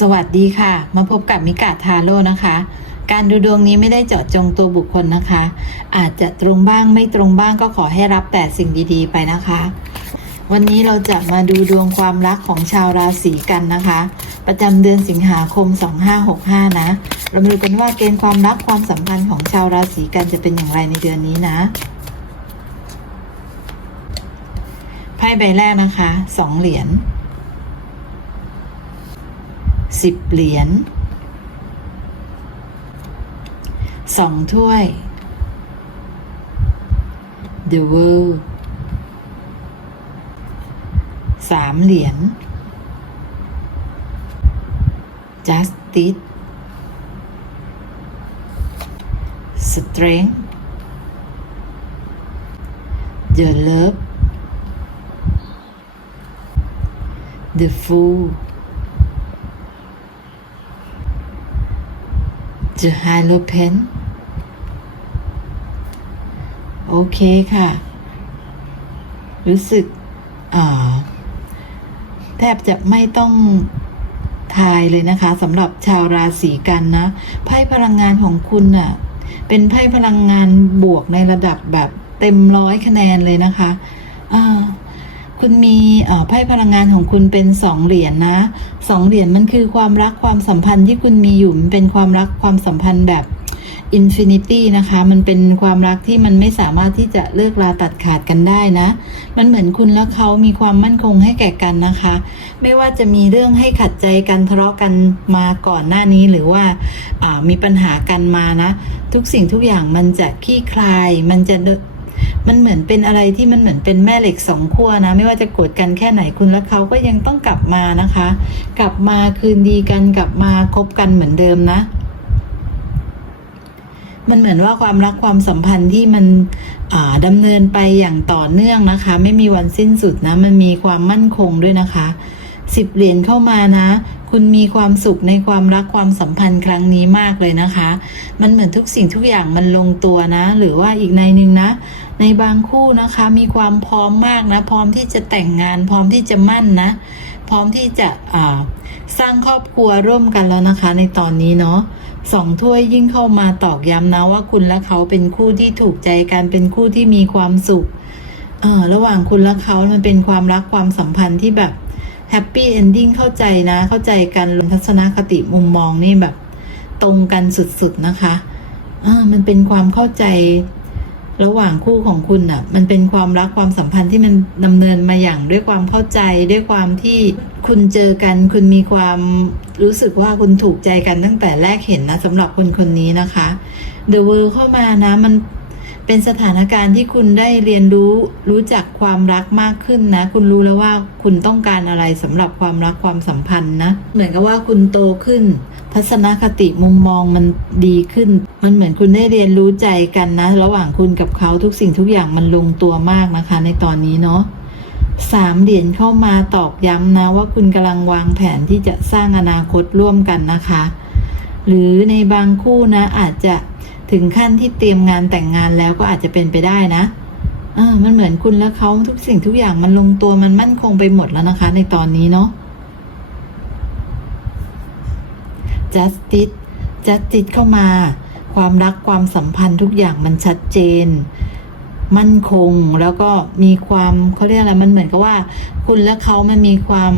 สวัสดีค่ะ มาพบกับมิกาทาโร่นะคะ การดูดวงนี้ไม่ได้เจาะจงตัวบุคคลนะคะ อาจจะตรงบ้างไม่ตรงบ้างก็ขอให้รับแต่สิ่งดีๆ ไปนะคะ วันนี้เราจะมาดูดวงความรักของชาวราศีกันนะคะ ประจำเดือนสิงหาคม 2565 นะ เรามาดูกันว่าเกณฑ์ความรักความสัมพันธ์ของชาวราศีกันจะเป็นอย่างไรในเดือนนี้นะไพ่ใบแรกนะคะสองเหรียญ สิบเหรียญสองถ้วย The World สามเหรียญ Justice Strength The Love The Fool The Hierophant โอเคค่ะ รู้สึกแทบจะไม่ต้องทายเลยนะคะสำหรับชาวราศีกันนะ ไพ่พลังงานของคุณน่ะ เป็นไพ่พลังงานบวกในระดับแบบเต็มร้อยคะแนนเลยนะคะอ่า คุณมีไพ่พลังงานของคุณเป็นสองเหรียญนะสองเหรียญมันคือความรักความสัมพันธ์ที่คุณมีอยู่มันเป็นความรักความสัมพันธ์แบบอินฟินิตี้นะคะ มันเป็นความรักที่มันไม่สามารถที่จะเลิกลาตัดขาดกันได้นะ มันเหมือนคุณและเขามีความมั่นคงให้แก่กันนะคะ ไม่ว่าจะมีเรื่องให้ขัดใจกันทะเลาะกันมาก่อนหน้านี้หรือว่าามีปัญหากันมานะ ทุกสิ่งทุกอย่างมันจะคลี่คลาย มันจะ มันเหมือนเป็นอะไรที่มันเหมือนเป็นแม่เหล็กสองขั้วนะ ไม่ว่าจะโกรธกันแค่ไหนคุณและเขาก็ยังต้องกลับมานะคะ กลับมาคืนดีกันกลับมาคบกันเหมือนเดิมนะ มันเหมือนว่าความรักความสัมพันธ์ที่มันอ่าดำเนินไปอย่างต่อเนื่องนะคะ ไม่มีวันสิ้นสุดนะ มันมีความมั่นคงด้วยนะคะสิบเหรียญเข้ามานะ คุณมีความสุขในความรักความสัมพันธ์ครั้งนี้มากเลยนะคะ มันเหมือนทุกสิ่งทุกอย่างมันลงตัวนะ หรือว่าอีกในหนึ่งนะ ในบางคู่นะคะมีความพร้อมมากนะ พร้อมที่จะแต่งงาน พร้อมที่จะมั่นนะ พร้อมที่จะสร้างครอบครัวร่วมกันแล้วนะคะ ในตอนนี้เนาะสองถ้วยยิ่งเข้ามาตอกย้ำนะว่าคุณและเขาเป็นคู่ที่ถูกใจกันเป็นคู่ที่มีความสุขระหว่างคุณและเขามันเป็นความรักความสัมพันธ์ที่แบบ แฮปปี้เอนดิ้งเข้าใจนะ เข้าใจกันทัศนคติมุมมองนี่แบบตรงกันสุดๆนะคะอ่ามันเป็นความเข้าใจระหว่างคู่ของคุณอะ มันเป็นความรักความสัมพันธ์ที่มันดำเนินมาอย่างด้วยความเข้าใจด้วยความที่คุณเจอกัน คุณมีความรู้สึกว่าคุณถูกใจกันตั้งแต่แรกเห็นนะสำหรับคนคนนี้นะคะ The World เข้ามานะมัน เป็นสถานการณ์ที่คุณได้เรียนรู้รู้จักความรักมากขึ้นนะ คุณรู้แล้วว่าคุณต้องการอะไรสำหรับความรักความสัมพันธ์นะ เหมือนกับว่าคุณโตขึ้น ทัศนคติมุมมองมันดีขึ้น มันเหมือนคุณได้เรียนรู้ใจกันนะ ระหว่างคุณกับเขาทุกสิ่งทุกอย่างมันลงตัวมากนะคะ ในตอนนี้เนาะสามเหรียญเข้ามาตอกย้ำนะ ว่าคุณกำลังวางแผนที่จะสร้างอนาคตร่วมกันนะคะ หรือในบางคู่นะอาจจะ ถึงขั้นที่เตรียมงานแต่งงานแล้วก็อาจจะเป็นไปได้นะเออมันเหมือนคุณและเขาทุกสิ่งทุกอย่างมันลงตัวมันมั่นคงไปหมดแล้วนะคะ ในตอนนี้เนาะ justice justice เข้ามา ความรักความสัมพันธ์ทุกอย่างมันชัดเจน มั่นคงแล้วก็มีความเขาเรียกอะไรมันเหมือนกับว่า คุณและเขามันมีความ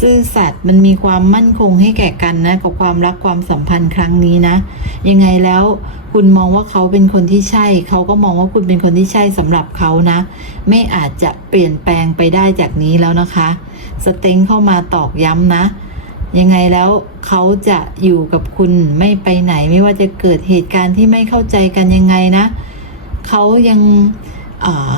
ซื่อสัตย์มันมีความมั่นคงให้แก่กันนะกับความรักความสัมพันธ์ครั้งนี้นะ ยังไงแล้วคุณมองว่าเขาเป็นคนที่ใช่ เขาก็มองว่าคุณเป็นคนที่ใช่สำหรับเขานะ ไม่อาจจะเปลี่ยนแปลงไปได้จากนี้แล้วนะคะ สเต็งเข้ามาตอกย้ำนะ ยังไงแล้วเขาจะอยู่กับคุณไม่ไปไหนไม่ว่าจะเกิดเหตุการณ์ที่ไม่เข้าใจกันยังไงนะ เขายัง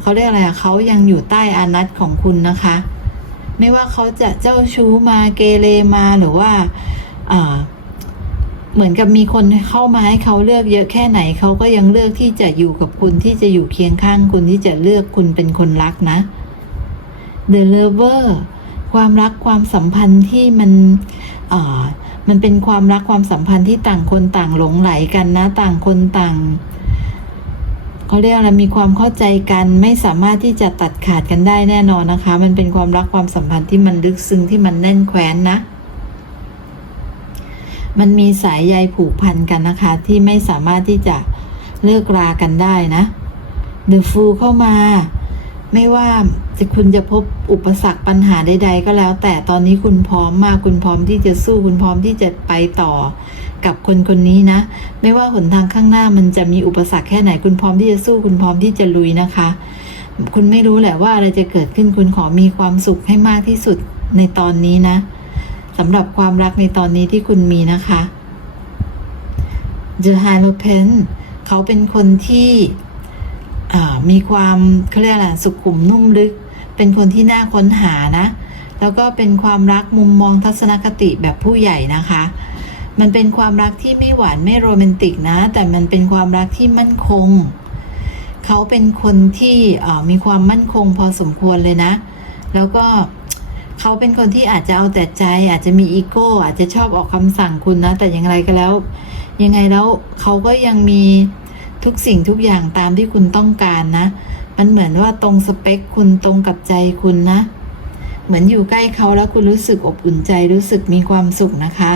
เขาเรียกอะไรเขายังอยู่ใต้อานัตของคุณนะคะ ไม่ว่าเขาจะเจ้าชู้มาเกเรมาหรือว่าเหมือนกับมีคนเข้ามาให้เขาเลือกเยอะแค่ไหนเขาก็ยังเลือกที่จะอยู่กับคุณที่จะอยู่เคียงข้างคุณที่จะเลือกคุณเป็นคนรักนะ The Lover ความรักความสัมพันธ์ที่มันมันเป็นความรักความสัมพันธ์ที่ต่างคนต่างหลงไหลกันนะ ต่างคนต่าง เขาเรียกอะไรมีความเข้าใจกันไม่สามารถที่จะตัดขาดกันได้แน่นอนนะคะ มันเป็นความรักความสัมพันธ์ที่มันลึกซึ้งที่มันแน่นแคว้นนะ มันมีสายใยผูกพันกันนะคะ ที่ไม่สามารถที่จะเลิกรากันได้นะ The Fool เข้ามา ไม่ว่าจะคุณจะพบอุปสรรคปัญหาใด ๆ ก็แล้ว แต่ตอนนี้คุณพร้อมมากคุณพร้อมที่จะสู้คุณพร้อมที่จะไปต่อ กับคนคนนี้นะ ไม่ว่าหนทางข้างหน้ามันจะมีอุปสรรคแค่ไหนคุณพร้อมที่จะสู้คุณพร้อมที่จะลุยนะคะ คุณไม่รู้แหละว่าอะไรจะเกิดขึ้นคุณขอมีความสุขให้มากที่สุดในตอนนี้นะสำหรับความรักในตอนนี้ที่คุณมีนะคะ The h i l o p e n เขาเป็นคนที่มีความเขาเรียกอะไรสุขุมนุ่มลึก เป็นคนที่น่าค้นหานะ แล้วก็เป็นความรักมุมมองทัศนคติแบบผู้ใหญ่นะคะ มันเป็นความรักที่ไม่หวานไม่โรแมนติกนะ แต่มันเป็นความรักที่มั่นคง เขาเป็นคนที่มีความมั่นคงพอสมควรเลยนะ แล้วก็เขาเป็นคนที่อาจจะเอาแต่ใจ อาจจะมีอีโก้ อาจจะชอบออกคำสั่งคุณนะ แต่อย่างไรก็แล้ว ยังไงแล้วเขาก็ยังมีทุกสิ่งทุกอย่างตามที่คุณต้องการนะ มันเหมือนว่าตรงสเปคคุณตรงกับใจคุณนะ เหมือนอยู่ใกล้เขาแล้วคุณรู้สึกอบอุ่นใจรู้สึกมีความสุขนะคะ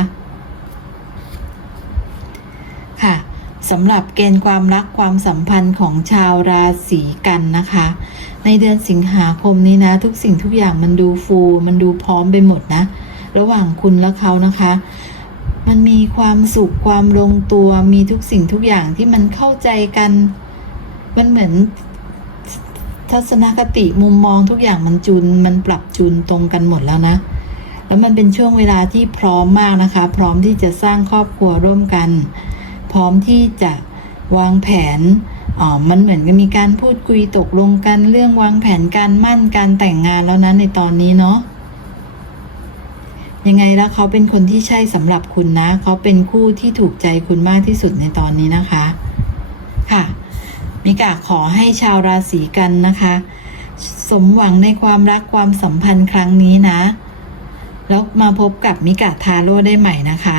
ค่ะสำหรับเกณฑ์ความรักความสัมพันธ์ของชาวราศีกันนะคะ ในเดือนสิงหาคมนี้นะ ทุกสิ่งทุกอย่างมันดูฟู มันดูพร้อมไปหมดนะ ระหว่างคุณและเขานะคะ มันมีความสุขความลงตัวมีทุกสิ่งทุกอย่างที่มันเข้าใจกัน มันเหมือนทัศนคติมุมมองทุกอย่างมันจูนมันปรับจูนตรงกันหมดแล้วนะ แล้วมันเป็นช่วงเวลาที่พร้อมมากนะคะ พร้อมที่จะสร้างครอบครัวร่วมกัน พร้อมที่จะวางแผนอ๋อมันเหมือนกับมีการพูดคุยตกลงกันเรื่องวางแผนการมั่นการแต่งงานแล้วนะในตอนนี้เนาะยังไงแล้วเขาเป็นคนที่ใช่สำหรับคุณนะ เขาเป็นคู่ที่ถูกใจคุณมากที่สุดในตอนนี้นะคะ ค่ะ มิกาขอให้ชาวราศีกันนะคะ สมหวังในความรักความสัมพันธ์ครั้งนี้นะ แล้วมาพบกับมิกาทาโร่ได้ใหม่นะคะ